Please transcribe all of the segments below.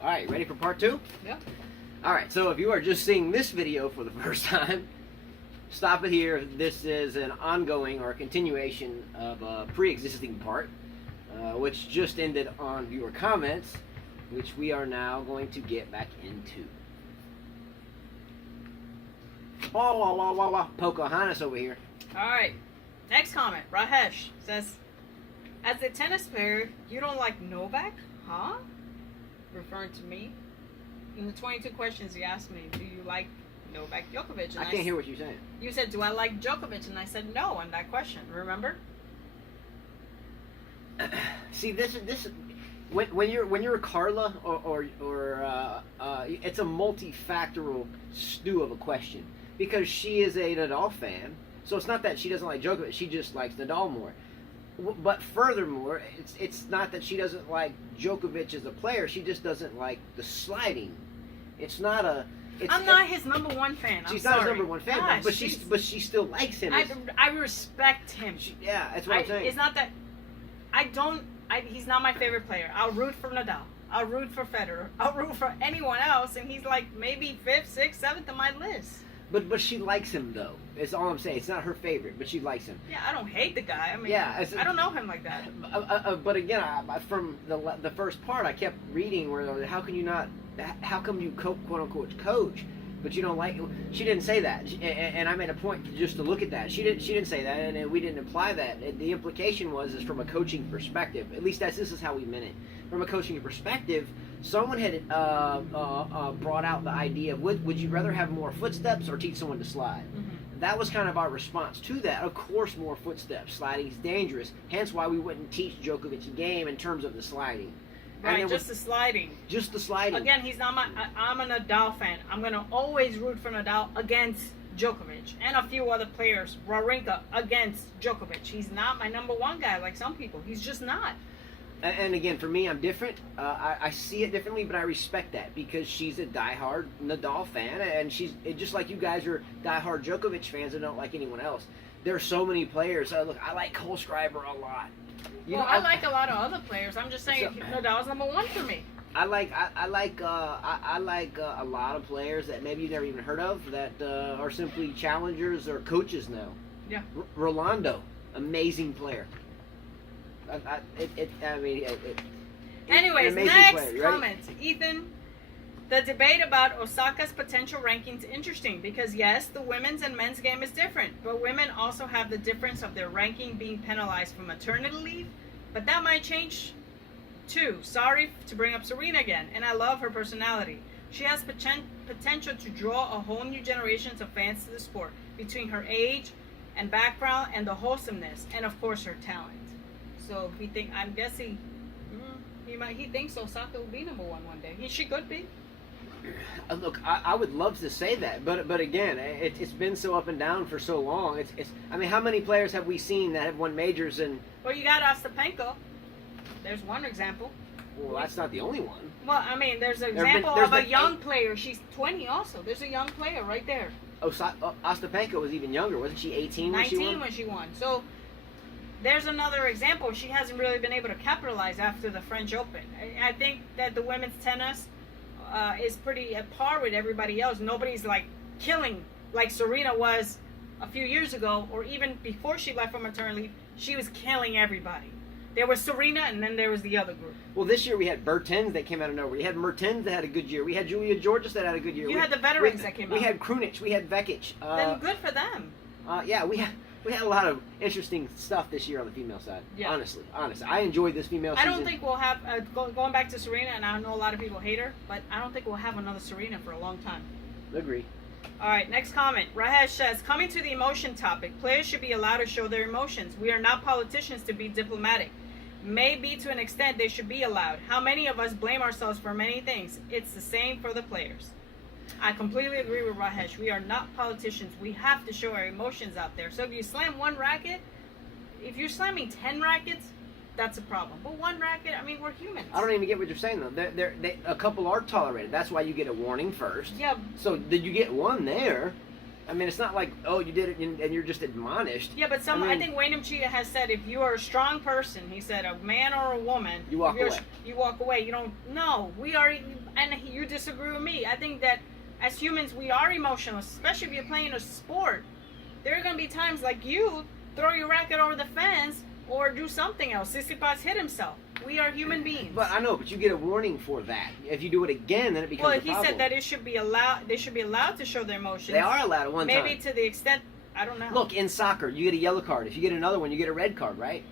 Alright, ready for part 2? Yeah. Alright, so if you are just seeing this video for the first time, stop it here. This is an ongoing or a continuation of a pre-existing part, which just ended on viewer comments, which we are now going to get back into. Pocahontas over here. Alright. Next comment. Rahesh says, as a tennis player, you don't like Novak? Huh? Referring to me. In the 22 questions he asked me, do you like Novak Djokovic? And I can't hear what you're saying. You said, do I like Djokovic? And I said no on that question. Remember? See, this when you're a Carla or it's a multifactorial stew of a question, because she is a Nadal fan, so it's not that she doesn't like Djokovic, she just likes Nadal more. But furthermore, it's not that she doesn't like Djokovic as a player, she just doesn't like the sliding. It's not a. I'm not his number one fan. She's I'm not sorry. his number one fan, Gosh, but she still likes him. I respect him. Yeah, that's what I'm saying. It's not that he's not my favorite player. I'll root for Nadal. I'll root for Federer. I'll root for anyone else, and he's like maybe 5th, 6th, 7th on my list. But she likes him though. That's all I'm saying. It's not her favorite, but she likes him. Yeah, I don't hate the guy. I mean, yeah, I don't know him like that. But again, from the first part, I kept reading where how can you not? How come you quote unquote coach, but you don't like? She didn't say that, and I made a point just to look at that. She didn't say that, and we didn't imply that. The implication is from a coaching perspective. At least this is how we meant it. From a coaching perspective, someone had brought out the idea of would you rather have more footsteps or teach someone to slide? Mm-hmm. That was kind of our response to that. Of course, more footsteps. Sliding is dangerous. Hence why we wouldn't teach Djokovic's game in terms of the sliding. Right, just the sliding. Just the sliding. Again, he's not I'm a Nadal fan. I'm going to always root for Nadal against Djokovic. And a few other players. Wawrinka against Djokovic. He's not my number one guy like some people. He's just not. And again, for me, I'm different. I see it differently, but I respect that because she's a diehard Nadal fan, and she's just like you guys are diehard Djokovic fans and don't like anyone else. There are so many players. Look, I like Cole Schreiber a lot. I like a lot of other players. I'm just saying, Nadal's number one for me. I like a lot of players that maybe you've never even heard of that are simply challengers or coaches now. Yeah. Rolando, amazing player. Anyways, next comment. Ethan, the debate about Osaka's potential rankings is interesting because yes, the women's and men's game is different, but women also have the difference of their ranking being penalized for maternity leave, but that might change too. Sorry to bring up Serena again, and I love her personality. She has potential to draw a whole new generation of fans to the sport between her age and background and the wholesomeness, and of course her talent. So I'm guessing he thinks Osaka will be number one day. She could be. Look, I would love to say that, but again, it's been so up and down for so long. I mean, how many players have we seen that have won majors and? Well, you got Ostapenko. There's one example. Well, that's not the only one. Well, I mean, there's an example of a young player. She's 20 also. There's a young player right there. Ostapenko was even younger. Wasn't she 18 when she won? 19 when she won. So there's another example. She hasn't really been able to capitalize after the French Open. I think that the women's tennis is pretty at par with everybody else. Nobody's like killing like Serena was a few years ago, or even before she left for maternity leave. She was killing everybody. There was Serena, and then there was the other group. Well, this year we had Bertens that came out of nowhere. We had Mertens that had a good year. We had Julia Georges that had a good year. You had the veterans that came out. We had Krunic. We had Vekic. Then good for them. Yeah, we had a lot of interesting stuff this year on the female side. Yeah. Honestly, I enjoyed this female season. I don't think we'll have going back to Serena, and I know a lot of people hate her, but I don't think we'll have another Serena for a long time. Agree. All right, next comment. Rahesh says, coming to the emotion topic, players should be allowed to show their emotions. We are not politicians to be diplomatic. Maybe to an extent they should be allowed. How many of us blame ourselves for many things? It's the same for the players. I completely agree with Rahesh. We are not politicians. We have to show our emotions out there. So if you slam one racket, if you're slamming 10 rackets, that's a problem. But one racket, I mean, we're humans. I don't even get what you're saying, though. A couple are tolerated. That's why you get a warning first. Yeah. So did you get one there? I mean, it's not like, oh, you did it and you're just admonished. Yeah, but I think Wayne Chia has said if you are a strong person, he said a man or a woman, you walk away. You walk away. You don't. No, we are, and you disagree with me. I think that as humans, we are emotional, especially if you're playing a sport. There are going to be times like you throw your racket over the fence or do something else. Tsitsipas hit himself. We are human beings. But I know, but you get a warning for that. If you do it again, then it becomes a problem. Well, he said that it should be allowed. They should be allowed to show their emotions. They are allowed at one time. Maybe to the extent, I don't know. Look, in soccer, you get a yellow card. If you get another one, you get a red card, right?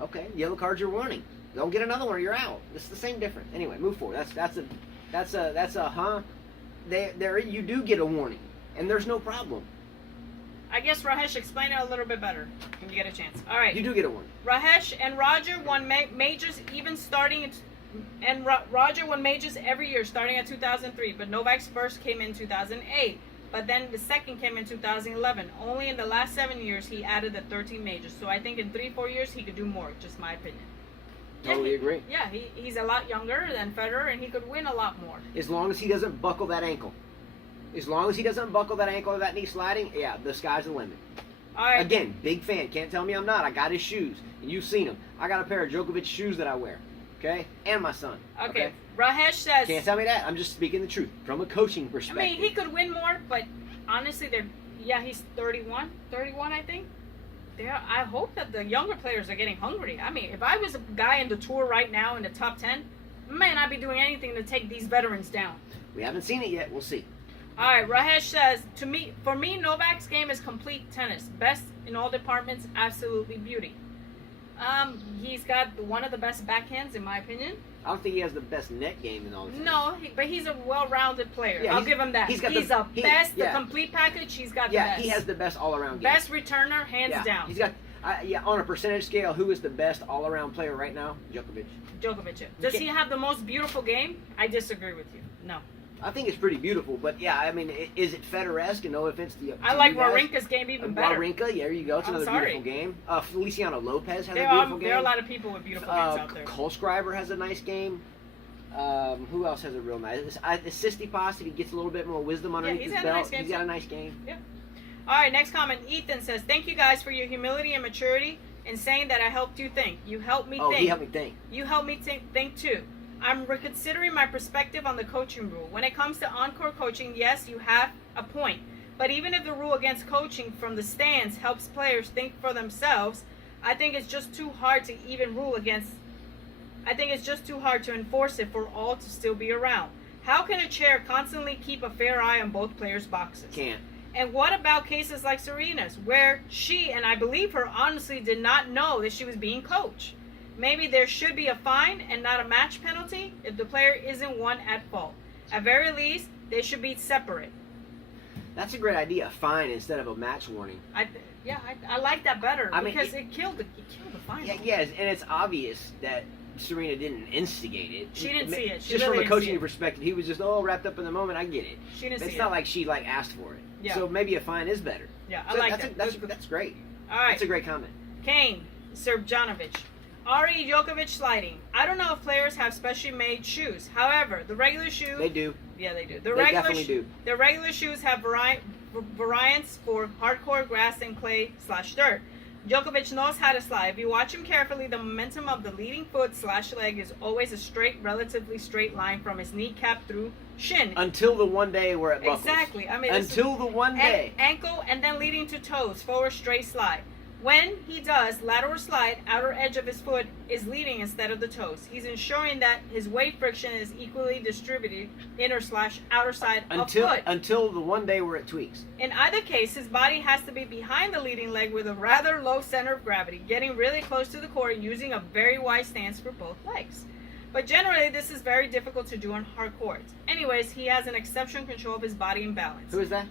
Okay, yellow card's your warning. Don't get another one, you're out. It's the same difference. Anyway, move forward. That's a huh. There you do get a warning, and there's no problem. I guess Rajesh, explain it a little bit better when you get a chance. All right. You do get a warning. Rajesh and Roger won majors Roger won majors every year starting at 2003, but Novak's first came in 2008. But then the second came in 2011. Only in the last 7 years he added the 13 majors. So I think in 3-4 years he could do more. Just my opinion. Totally agree. Yeah, he's a lot younger than Federer, and he could win a lot more. As long as he doesn't buckle that ankle. As long as he doesn't buckle that ankle or that knee sliding, yeah, the sky's the limit. All right. Again, big fan. Can't tell me I'm not. I got his shoes. And you've seen them. I got a pair of Djokovic shoes that I wear. Okay? And my son. Okay. Rajesh says... Can't tell me that. I'm just speaking the truth from a coaching perspective. I mean, he could win more, but honestly, he's 31. 31, I think. I hope that the younger players are getting hungry. I mean, if I was a guy in the tour right now in the top 10, man, I'd be doing anything to take these veterans down. We haven't seen it yet. We'll see. All right, Rajesh says, for me, Novak's game is complete tennis. Best in all departments, absolutely beauty. He's got one of the best backhands, in my opinion. I don't think he has the best net game in all the time. No, but he's a well-rounded player. Yeah, I'll give him that. He's the complete package. He's got the best. Yeah, he has the best all-around game. Best returner, hands down. He's got, on a percentage scale, who is the best all-around player right now? Djokovic. Does he have the most beautiful game? I disagree with you. No. I think it's pretty beautiful, but yeah, I mean, is it Federer-esque? And no offense to you. I like Wawrinka's game even better. Wawrinka, yeah, there you go. It's another beautiful game. Feliciano Lopez has a beautiful game. There are a lot of people with beautiful games out there. Kohlschreiber has a nice game. Who else has a real nice? Tsitsipas, if he gets a little bit more wisdom underneath his belt, he's got a nice game. Yeah. All right, next comment. Ethan says, "Thank you guys for your humility and maturity in saying that I helped you think. You helped me think. Oh, he helped me think. You helped me think too. I'm reconsidering my perspective on the coaching rule. When it comes to encore coaching, yes, you have a point. But even if the rule against coaching from the stands helps players think for themselves, I think it's just too hard to even rule against. I think it's just too hard to enforce it for all to still be around. How can a chair constantly keep a fair eye on both players' boxes? Can't. And what about cases like Serena's, where she, and I believe her, honestly did not know that she was being coached? Maybe there should be a fine and not a match penalty if the player isn't one at fault. At very least, they should be separate. That's a great idea. A fine instead of a match warning. I like that better because it killed the final. Yeah, yes, and it's obvious that Serena didn't instigate it. She didn't see it. Just from a coaching perspective, he was just wrapped up in the moment. I get it. She didn't see it. It's not like she asked for it. Yeah. So maybe a fine is better. Yeah, I like that. That's great. All right. That's a great comment. Kane Srbjanovic. Ari Djokovic sliding. I don't know if players have specially made shoes. However, the regular shoe... They do. Yeah, they do. They definitely do. The regular shoes have variants for hardcore grass and clay/dirt. Djokovic knows how to slide. If you watch him carefully, the momentum of the leading foot/leg is always a relatively straight line from his kneecap through shin. Until the one day where it buckles. Exactly. I mean, until the one day. Ankle and then leading to toes, forward straight slide. When he does lateral slide, outer edge of his foot is leading instead of the toes. He's ensuring that his weight friction is equally distributed inner/outer side of foot. Until the one day where it tweaks. In either case, his body has to be behind the leading leg with a rather low center of gravity, getting really close to the court using a very wide stance for both legs. But generally, this is very difficult to do on hard courts. Anyways, he has an exceptional control of his body and balance. Who is that?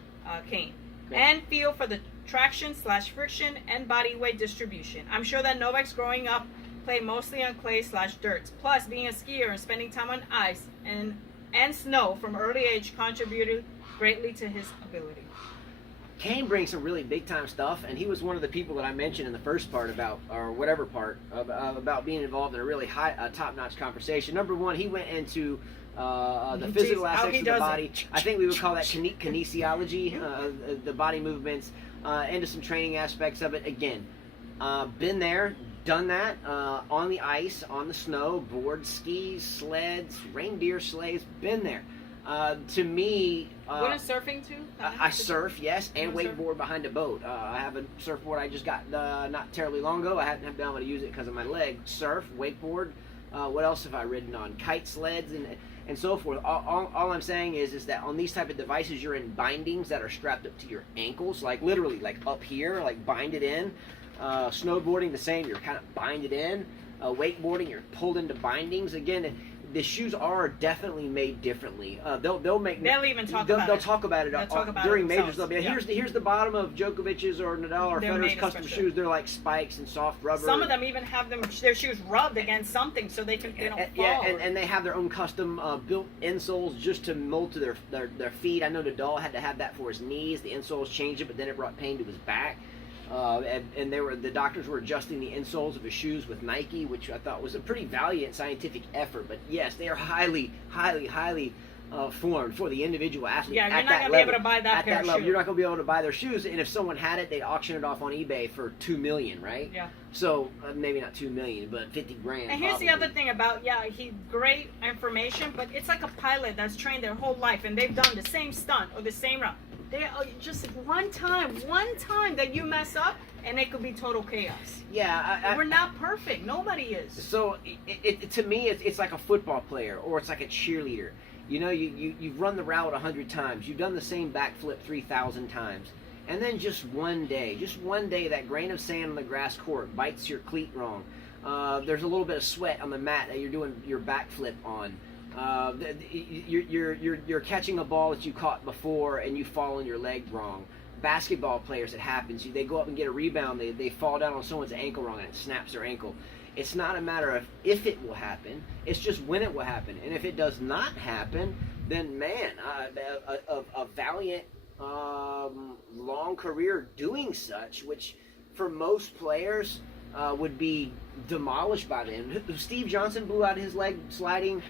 Kane. Okay. And feel for the traction/friction and body weight distribution. I'm sure that Novak's growing up played mostly on clay/dirt. Plus, being a skier and spending time on ice and snow from early age contributed greatly to his ability. Kane brings some really big time stuff, and he was one of the people that I mentioned in the first part about being involved in a really high top notch conversation. Number one, he went into the physical Jeez, how aspects he of the does body. it. I think we would call that kinesiology, the body movements, into some training aspects of it. Again, been there, done that, on the ice, on the snow, boards, skis, sleds, reindeer sleighs, been there. To me, What is surfing too? I surf, yes, and You surf? wakeboard behind a boat. I have a surfboard I just got not terribly long ago. I haven't been able to use it because of my leg. Surf, wakeboard. What else have I ridden on? Kite sleds and so forth. All I'm saying is that on these type of devices, you're in bindings that are strapped up to your ankles, like literally, like up here, like bind it in. Snowboarding, the same. You're kind of binded in. Wakeboarding, you're pulled into bindings. Again, the shoes are definitely made differently. They'll even talk they'll, about they'll it. talk about it They'll talk about during it majors. themselves. They'll be here's the bottom of Djokovic's or Nadal or They're Federer's made custom especially. shoes. They're like spikes and soft rubber. Some of them even have their shoes rubbed against something so they don't fall. Yeah, and they have their own custom built insoles just to mold to their feet. I know Nadal had to have that for his knees. The insoles changed it, but then it brought pain to his back. And the doctors were adjusting the insoles of his shoes with Nike, which I thought was a pretty valiant scientific effort. But yes, they are highly formed for the individual athlete. Yeah, you're at not that going to be level. able to buy that At pair that of level, shoes. you're not going to be able to buy their shoes. And if someone had it, they'd auction it off on eBay for $2 million, right? Yeah. So maybe not $2 million, but $50 grand. And here's the probably. other thing about, he great information, but it's like a pilot that's trained their whole life and they've done the same stunt or the same route. They just one time that you mess up and it could be total chaos. Yeah, We're not perfect. Nobody is. So to me, it's like a football player or it's like a cheerleader. You know, you've run the route 100 times. You've done the same backflip 3,000 times. And then just one day, that grain of sand on the grass court bites your cleat wrong. There's a little bit of sweat on the mat that you're doing your backflip on. You're catching a ball that you caught before and you fall on your leg wrong. Basketball players, it happens. They go up and get a rebound. They fall down on someone's ankle wrong and it snaps their ankle. It's not a matter of if it will happen. It's just when it will happen. And if it does not happen, then man, a valiant long career doing such, which for most players would be demolished by then. Steve Johnson blew out his leg sliding.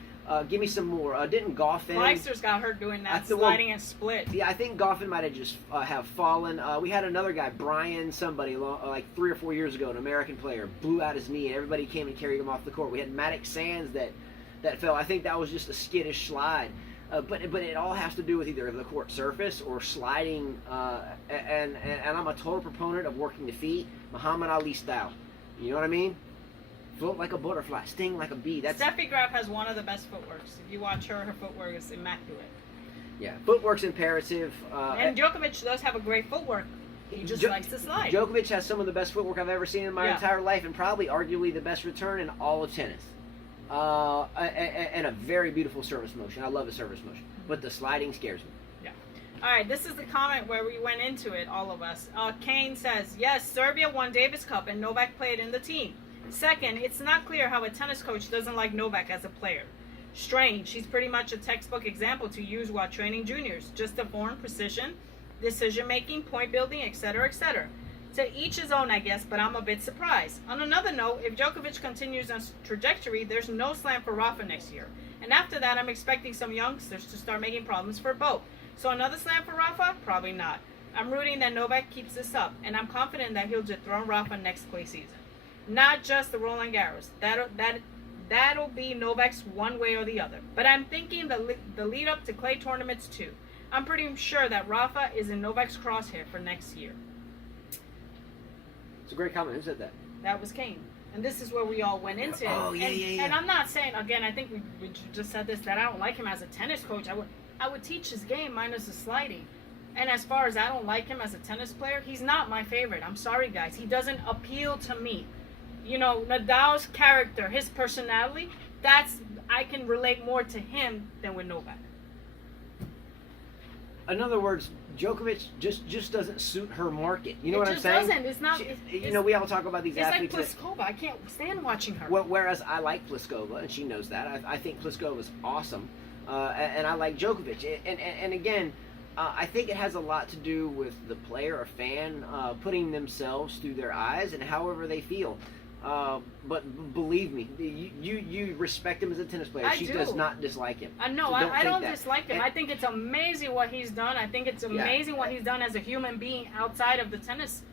Give me some more. Didn't Goffin? Meister's got hurt doing that, sliding and split. Yeah, I think Goffin might have just have fallen. We had another guy, Brian, somebody like 3 or 4 years ago, an American player, blew out his knee, and everybody came and carried him off the court. We had Maddox Sands that fell. I think that was just a skittish slide. But it all has to do with either the court surface or sliding. And I'm a total proponent of working the feet, Muhammad Ali style. You know what I mean? Float like a butterfly, sting like a bee. That's Steffi Graf has one of the best footworks. If you watch her footwork is immaculate. yeah. Footwork's imperative. And Djokovic does have a great footwork. He just likes to slide. Djokovic has some of the best footwork I've ever seen in my entire life, and probably arguably the best return in all of tennis. And a very beautiful service motion. I love a service motion, but the sliding scares me. All right, this is the comment where we went into it, all of us. Kane says, yes, Serbia won Davis Cup and Novak played in the team. Second, it's not clear how a tennis coach doesn't like Novak as a player. Strange, he's pretty much a textbook example to use while training juniors. Just a form, precision, decision-making, point building, etc., etc. To each his own, I guess, but I'm a bit surprised. On another note, if Djokovic continues on his trajectory, there's no slam for Rafa next year. And after that, I'm expecting some youngsters to start making problems for both. So another slam for Rafa? Probably not. I'm rooting that Novak keeps this up, and I'm confident that he'll dethrone Rafa next clay season. Not just the Roland Garros. That'll be Novak's one way or the other. But I'm thinking the lead up to clay tournaments too. I'm pretty sure that Rafa is in Novak's crosshair for next year. It's a great comment. Who said that? That was Kane. And this is where we all went into it. Oh, yeah. And I'm not saying, again, I think we just said this, that I don't like him as a tennis coach. I would teach his game minus the sliding. And as far as I don't like him as a tennis player, he's not my favorite. I'm sorry, guys. He doesn't appeal to me. You know, Nadal's character, his personality, I can relate more to him than with Novak. In other words, Djokovic just doesn't suit her market. You know what I'm saying? It just doesn't. It's not. We all talk about these it's athletes. It's like Pliskova. I can't stand watching her. Whereas I like Pliskova, and she knows that. I think Pliskova's awesome, and I like Djokovic. And again, I think it has a lot to do with the player or fan putting themselves through their eyes and however they feel. But believe me, you respect him as a tennis player. I she do. does not dislike him. No, So I don't think that. dislike him. And- I think it's amazing what he's done. I think it's amazing what he's done as a human being outside of the tennis,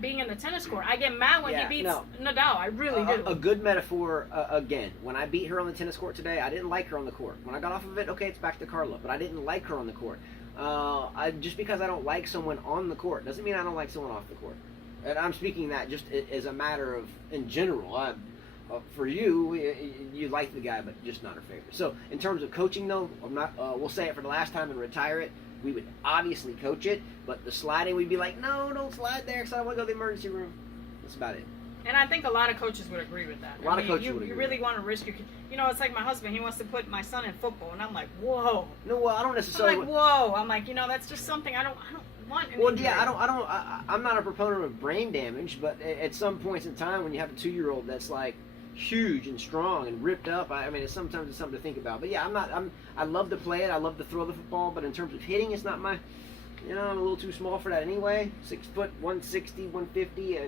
being in the tennis court. I get mad when he beats Nadal. I really do. A good metaphor, again, when I beat her on the tennis court today, I didn't like her on the court. When I got off of it, okay, it's back to Carla, but I didn't like her on the court. Just because I don't like someone on the court doesn't mean I don't like someone off the court. And I'm speaking that just as a matter of, in general, for you like the guy, but just not her favorite. So in terms of coaching, though, I'm not. We'll say it for the last time and retire it. We would obviously coach it, but the sliding, we'd be like, no, don't slide there, because I want to go to the emergency room. That's about it. And I think a lot of coaches would agree with that. A lot of coaches would agree. You really want to risk your, it's like my husband. He wants to put my son in football, and I'm like, whoa. No, well, I don't necessarily. I'm like, whoa. I'm like, that's just something I don't want. Well, yeah, I'm not a proponent of brain damage, but at some points in time, when you have a 2-year-old that's like huge and strong and ripped up, I mean, it's something to think about. But yeah, I love to play it. I love to throw the football, but in terms of hitting, it's not my. I'm a little too small for that anyway. 6 foot, 160, 150,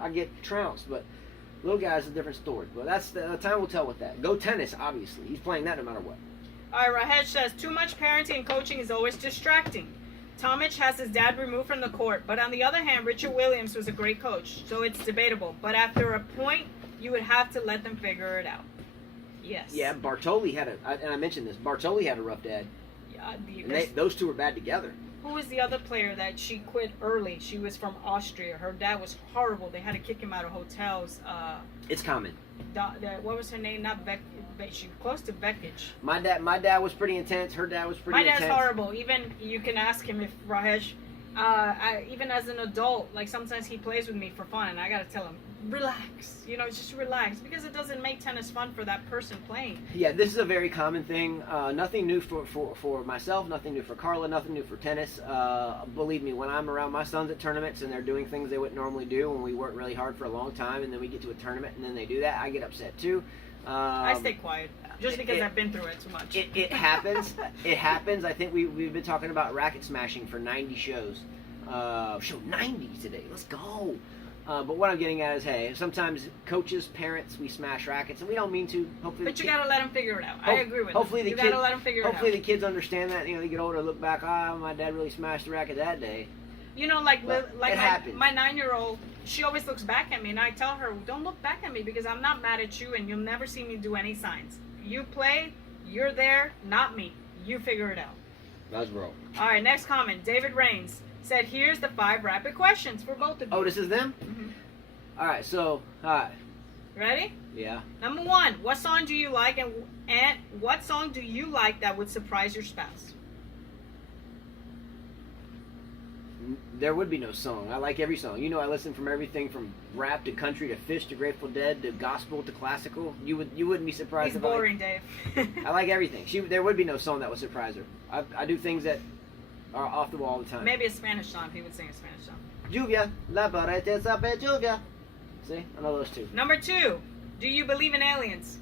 I get trounced. But little guy's a different story. But that's the time will tell with that. Go tennis, obviously. He's playing that no matter what. All right, Rahesh says, too much parenting and coaching is always distracting. Tomic has his dad removed from the court, but on the other hand, Richard Williams was a great coach, so it's debatable. But after a point, you would have to let them figure it out. Yes. Yeah, Bartoli had and I mentioned this, Bartoli had a rough dad. Yeah, And those two were bad together. Who was the other player that she quit early? She was from Austria. Her dad was horrible. They had to kick him out of hotels. It's common. What was her name? Not Beck. She was close to Beckage. My dad was pretty intense. Her dad was pretty intense. My dad's horrible. Even you can ask him if Rahesh. Even as an adult, like sometimes he plays with me for fun, and I gotta tell him, relax. Just relax, because it doesn't make tennis fun for that person playing. Yeah, this is a very common thing. Nothing new for myself. Nothing new for Carla. Nothing new for tennis. Believe me, when I'm around my sons at tournaments and they're doing things they wouldn't normally do, when we work really hard for a long time, and then we get to a tournament and then they do that, I get upset too. I stay quiet just because I've been through it too much. It happens. It happens. I think we've been talking about racket smashing for 90 shows. Show 90 today. Let's go. But what I'm getting at is, hey, sometimes coaches, parents, we smash rackets, and we don't mean to. Hopefully, but you gotta let them figure it out. I agree with hopefully you. Gotta let them figure it out. Hopefully the kids understand that. They get older, look back. My dad really smashed the racket that day. Like happens. my 9-year-old, she always looks back at me, and I tell her, don't look back at me, because I'm not mad at you, and you'll never see me do any signs. You play, you're there, not me. You figure it out. That's bro. All right, next comment. David Rains said, here's the 5 rapid questions for both of you. Oh, this is them? Mm-hmm. All right, so, all right. Ready? Yeah. Number 1, what song do you like, and what song do you like that would surprise your spouse? There would be no song. I like every song. I listen from everything from rap to country to Fish to Grateful Dead to gospel to classical. You wouldn't be surprised. He's boring, Dave. I like everything. There would be no song that would surprise her. I do things that are off the wall all the time. Maybe a Spanish song. He would sing a Spanish song. Lluvia, la parete sabe lluvia. See, I know those two. Number 2, do you believe in aliens?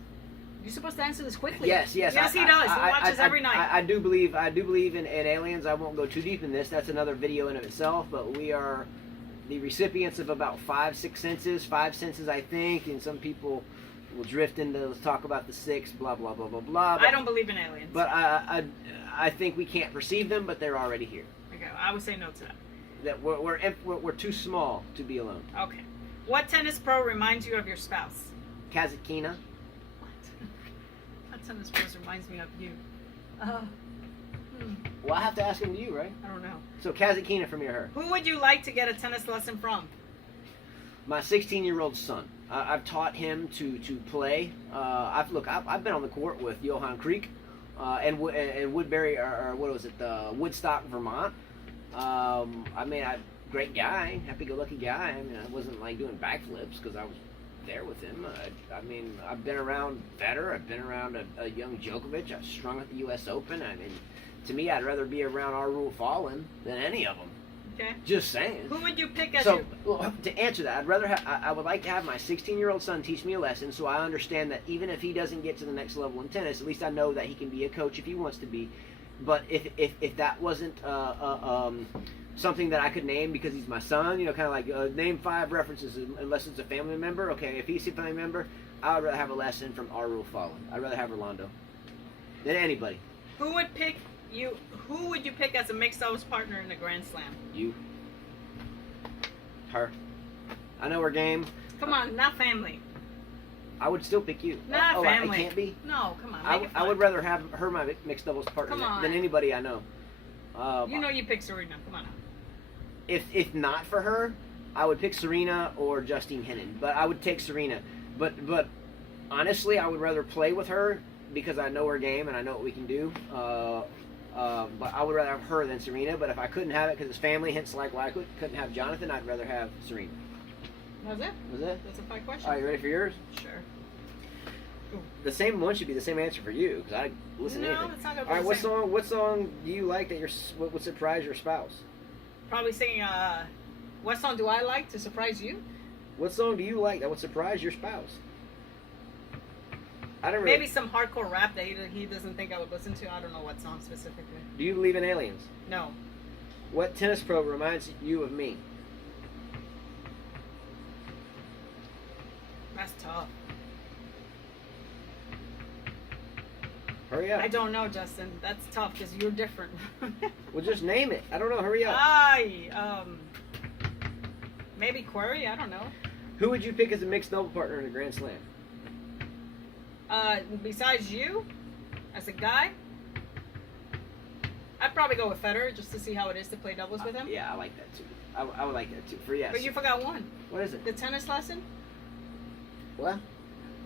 You're supposed to answer this quickly. Yes. Yes, he does. He watches every night. I do believe in aliens. I won't go too deep in this. That's another video in of itself. But we are the recipients of about 5 senses, I think. And some people will drift into let's talk about the 6, blah blah blah blah blah. But, I don't believe in aliens. But I think we can't perceive them, but they're already here. Okay, I would say no to that. That we're too small to be alone. Okay. What tennis pro reminds you of your spouse? Kazakina. That tennis pro reminds me of you. Well, I have to ask him to you, right? I don't know. So Kazakina for me or her? Who would you like to get a tennis lesson from? My 16-year-old son. I've taught him to play. I've been on the court with Johan Creek and Woodbury, or what was it, Woodstock, Vermont. Great guy, happy-go-lucky guy. I wasn't like doing backflips because I was there with him. I've been around Federer. I've been around a young Djokovic. I've strung at the U.S. Open. To me, I'd rather be around our Rule Fallen than any of them. Okay. Just saying. Who would you pick as to answer that, I would like to have my 16-year-old son teach me a lesson so I understand that even if he doesn't get to the next level in tennis, at least I know that he can be a coach if he wants to be. But if that wasn't something that I could name because he's my son, kind of like name 5 references unless it's a family member. Okay, if he's a family member, I would rather have a lesson from Arul Fallen. I'd rather have Rolando than anybody. Who would pick you? Who would you pick as a mixed doubles partner in the Grand Slam? You. Her. I know her game. Come on, not family. I would still pick you. Not family. It can't be? No, come on. I would rather have her my mixed doubles partner than anybody I know. You pick Serena. Come on now. If not for her, I would pick Serena or Justine Henin. But I would take Serena. But honestly, I would rather play with her because I know her game and I know what we can do. But I would rather have her than Serena. But if I couldn't have it because it's family, hence like why I couldn't have Jonathan, I'd rather have Serena. That was it? Was it? That's a 5 question. All right, you ready for yours? Sure. The same one should be the same answer for you because I listen to anything. No, it's not gonna be All right, the same. what song do you like that would surprise your spouse? Probably singing, what song do I like to surprise you? What song do you like that would surprise your spouse? I don't really... Maybe some hardcore rap that he doesn't think I would listen to. I don't know what song specifically. Do you believe in aliens? No. What tennis pro reminds you of me? That's tough. Hurry up. I don't know, Justin. That's tough because you're different. Well, just name it. I don't know. Hurry up. Maybe Query. I don't know. Who would you pick as a mixed double partner in a Grand Slam? Besides you, as a guy, I'd probably go with Federer just to see how it is to play doubles with him. Yeah, I like that too. I would like that too. For yes. But you forgot one. What is it? The tennis lesson. What?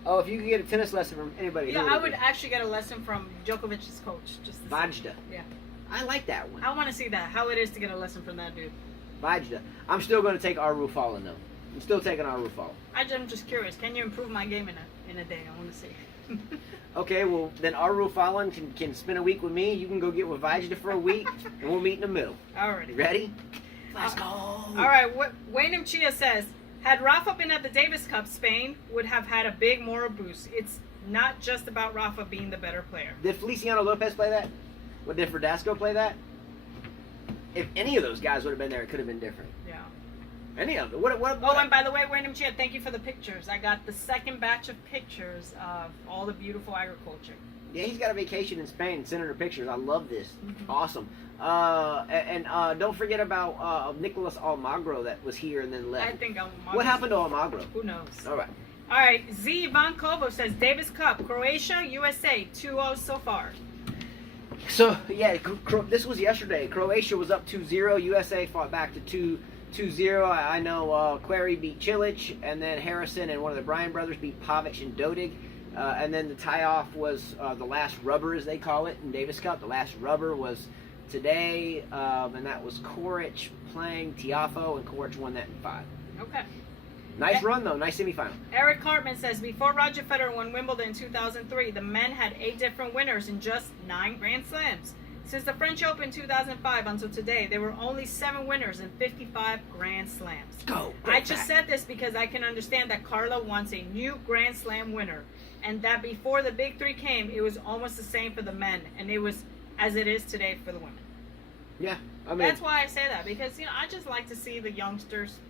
Oh, if you could get a tennis lesson from anybody. Yeah, I would actually get a lesson from Djokovic's coach. Just to Vajda. see. Yeah. I like that one. I want to see that. How it is to get a lesson from that dude. Vajda. I'm still going to take Arul Fallen though. I'm still taking Arul Fallen. I'm just curious. Can you improve my game in a day? I want to see. Okay, well then Arul Fallen can spend a week with me. You can go get with Vajda for a week, and we'll meet in the middle. Alrighty. Ready? Let's go. All right. Wayne Chia says, had Rafa been at the Davis Cup, Spain would have had a big moral boost. It's not just about Rafa being the better player. Did Feliciano Lopez play that? What, did Verdasco play that? If any of those guys would have been there, it could have been different. Yeah. Any of them. Oh, and by the way, Wayne Chia, thank you for the pictures. I got the second batch of pictures of all the beautiful agriculture. Yeah, he's got a vacation in Spain, sending her pictures. I love this. Mm-hmm. Awesome. And don't forget about Nicolas Almagro that was here and then left. I think Almagro. What happened to Almagro? Who knows? All right. All right. Z Ivankovo says Davis Cup, Croatia, USA, 2-0 so far. So, yeah, this was yesterday. Croatia was up 2-0. USA fought back to 2-0. I know Query beat Cilic, and then Harrison and one of the Bryan brothers beat Pavic and Dodig. And then the tie-off was the last rubber, as they call it, in Davis Cup. The last rubber was today, and that was Koric playing Tiafoe, and Koric won that in 5. Okay. Nice run, though. Nice semifinal. Eric Cartman says, before Roger Federer won Wimbledon in 2003, the men had 8 different winners in just 9 Grand Slams. Since the French Open 2005 until today, there were only 7 winners in 55 Grand Slams. Go. I just said this because I can understand that Carla wants a new Grand Slam winner, and that before the big 3 came, it was almost the same for the men, and it was as it is today for the women. Yeah, I mean, that's why I say that, because I just like to see the youngsters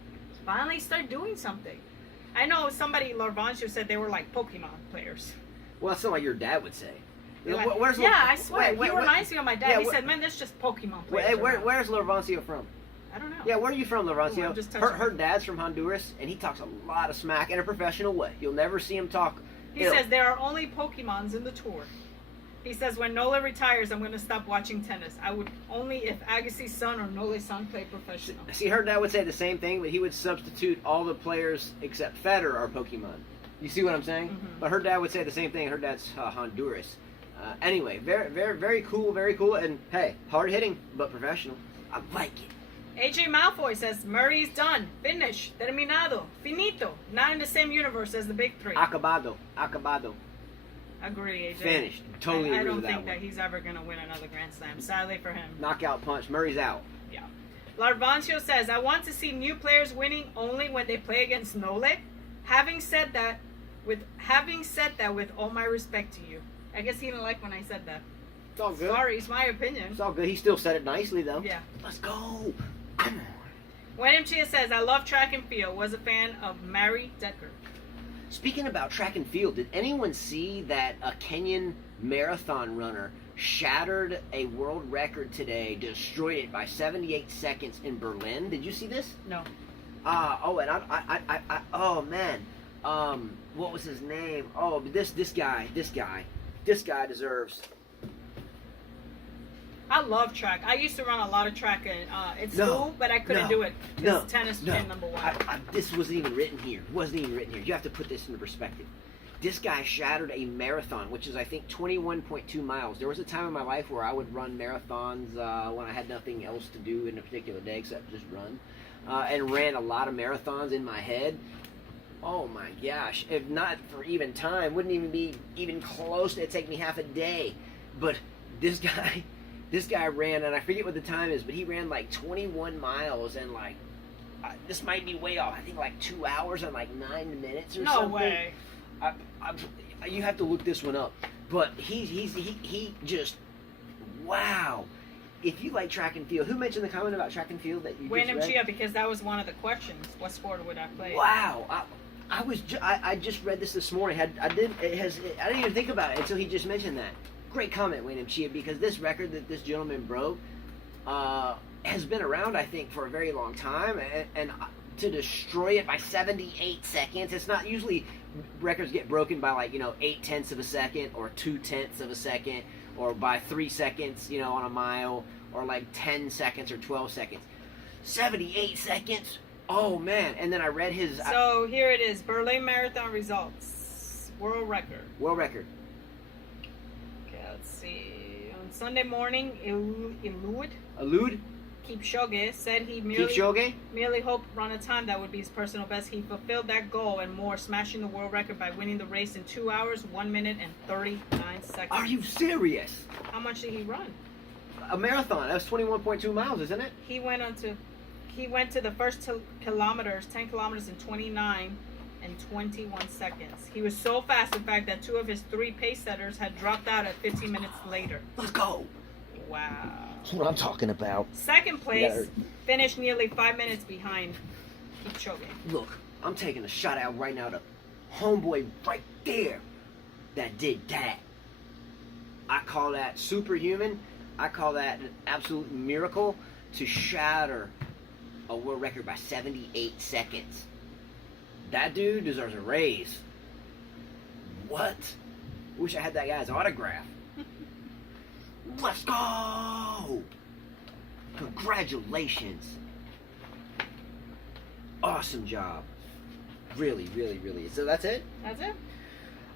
finally start doing something. I know somebody, Larvancio, said they were like Pokemon players. well, that's not like your dad would say. Like, Where's I swear, he reminds me of my dad. Yeah, he said, man, that's just Pokemon players. Hey, where's Larvancio from? I don't know. Yeah, where are you from, Larvancio? I'm just touching Her dad's from Honduras, and he talks a lot of smack in a professional way. You'll never see him talk. He says there are only Pokemons in the tour. He says when Nola retires, I'm going to stop watching tennis. I would only if Agassi's son or Nole's son played professional. See, her dad would say the same thing, but he would substitute all the players except Federer are Pokemon. You see what I'm saying? Mm-hmm. But her dad would say the same thing. Her dad's Honduras. Anyway, very, very, very cool. And hey, hard hitting, but professional. I like it. AJ Malfoy says Murray's done, finish, terminado, finito, not in the same universe as the big 3. Acabado. Agree, AJ. Finished. Totally agree I don't with think that that he's ever going to win another Grand Slam. Sadly for him. Knockout punch. Murray's out. Yeah. Larvancio says, I want to see new players winning only when they play against Nole. Having said that, with all my respect to you. I guess he didn't like when I said that. It's all good. Sorry, it's my opinion. It's all good. He still said it nicely, though. Yeah. Let's go. Come on. William Chia says, I love track and field. Was a fan of Mary Decker. Speaking about track and field, did anyone see that a Kenyan marathon runner shattered a world record today, destroyed it by 78 seconds in Berlin? Did you see this? No. Oh man, what was his name? Oh, this guy deserves. I love track. I used to run a lot of track in school, but I couldn't do it because tennis became number one. This wasn't even written here. It wasn't even written here. You have to put this into perspective. This guy shattered a marathon, which is, I think, 21.2 miles. There was a time in my life where I would run marathons when I had nothing else to do in a particular day except just run. And ran a lot of marathons in my head. Oh my gosh. If not for even time, wouldn't even be even close. It'd take me half a day. But this guy ran, and I forget what the time is, but he ran like 21 miles and like, this might be way off. I think like 2 hours and like 9 minutes or something. No way. You have to look this one up. But he just, wow. If you like track and field, who mentioned the comment about track and field that you William just read? Chia, because that was one of the questions. What sport would I play? Wow. I just read this morning. I didn't even think about it until he just mentioned that. Great comment, William Chia, because this record that this gentleman broke has been around, I think, for a very long time, and to destroy it by 78 seconds, it's not usually records get broken by like 0.8 of a second or 0.2 of a second or by 3 seconds, on a mile, or like 10 seconds or 12 seconds. 78 seconds. Oh man! And then I read his. So here it is: Berlin Marathon results, world record. World record. Let's see. On Sunday morning, Alud Kipchoge said he merely hoped to run a time that would be his personal best. He fulfilled that goal and more, smashing the world record by winning the race in 2 hours, 1 minute, and 39 seconds. Are you serious? How much did he run? A marathon. That's 21.2 miles, isn't it? He went to the first 10 kilometers in 29 and 21 seconds. He was so fast, in fact, that 2 of his 3 pace setters had dropped out at 15 minutes later. Let's go. Wow. That's what I'm talking about. Second place finished nearly 5 minutes behind Kipchoge. Look, I'm taking a shot out right now to homeboy right there that did that. I call that superhuman. I call that an absolute miracle to shatter a world record by 78 seconds. That dude deserves a raise. What? Wish I had that guy's autograph. Let's go! Congratulations. Awesome job. Really, really, really. So that's it? That's it.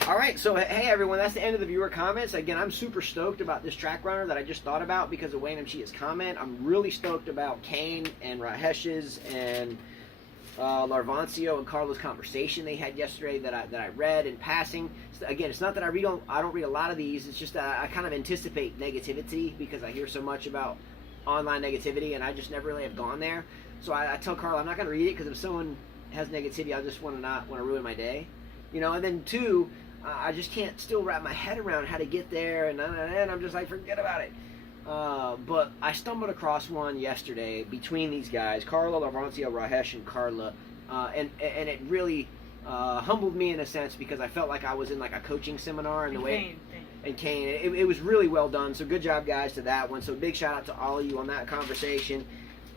All right, so hey everyone, that's the end of the viewer comments. Again, I'm super stoked about this track runner that I just thought about because of Wayne Chia's comment. I'm really stoked about Kane and Rahesh's and Larvancio and Carla's conversation they had yesterday that I read in passing. Again, it's not that I don't read a lot of these. It's just that I kind of anticipate negativity because I hear so much about online negativity, and I just never really have gone there. So I tell Carla I'm not going to read it because if someone has negativity, I just want to ruin my day, And then 2, I just can't still wrap my head around how to get there, and I'm just like, forget about it. But I stumbled across one yesterday between these guys, Carla, Larvancio, Rahesh, and Carla, and it really humbled me in a sense because I felt like I was in like a coaching seminar and Kane. It was really well done. So good job, guys, to that one. So big shout out to all of you on that conversation.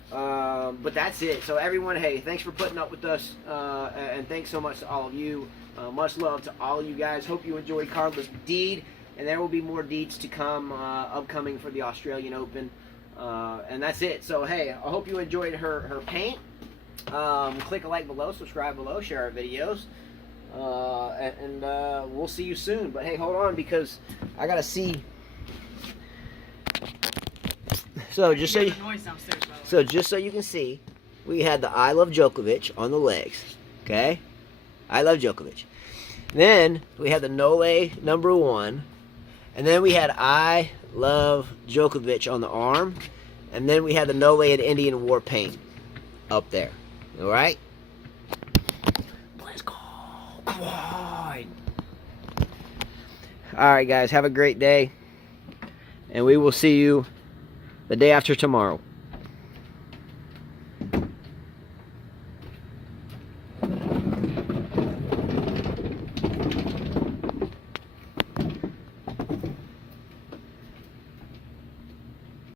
But that's it. So everyone, hey, thanks for putting up with us, and thanks so much to all of you. Much love to all of you guys. Hope you enjoyed Carla's deed. And there will be more deeds to come upcoming for the Australian Open. And that's it. So, hey, I hope you enjoyed her paint. Click a like below, subscribe below, share our videos. And we'll see you soon. But, hey, hold on because I got to see. So, just so you can see, we had the I Love Djokovic on the legs. Okay? I Love Djokovic. Then we had the Nole #1. And then we had I Love Djokovic on the arm. And then we had the Nole and Indian War paint up there. Alright? Let's go. Come on. Alright, guys. Have a great day. and we will see you the day after tomorrow.